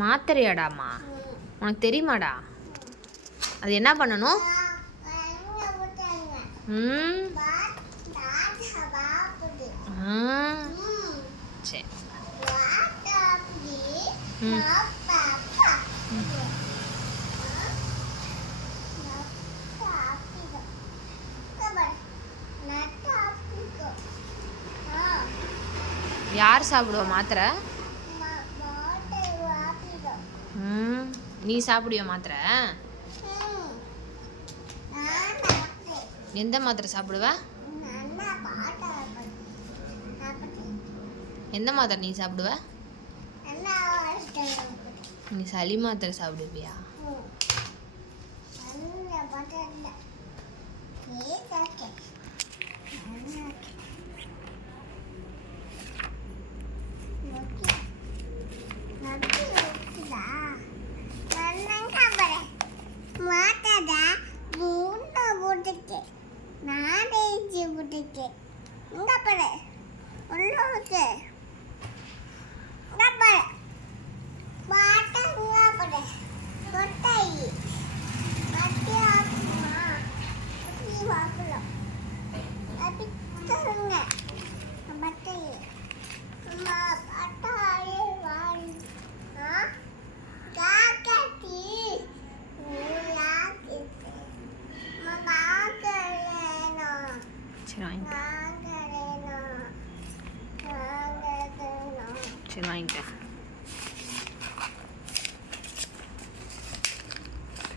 மாத்திரையாடாமா? உனக்கு தெரியுமாடா? அது என்ன பண்ணணும்? சரி. யார் சாப்பிடுவா மாத்திரை? நீ சாப்பிடுவியா மாத்திரை? எந்த மாத்திரை சாப்பிடுவ? எந்த மாத்திரை நீ சாப்பிடுவ? நீ சளி மாத்திரை சாப்பிடுவியா? சரி வாங்கிக்க.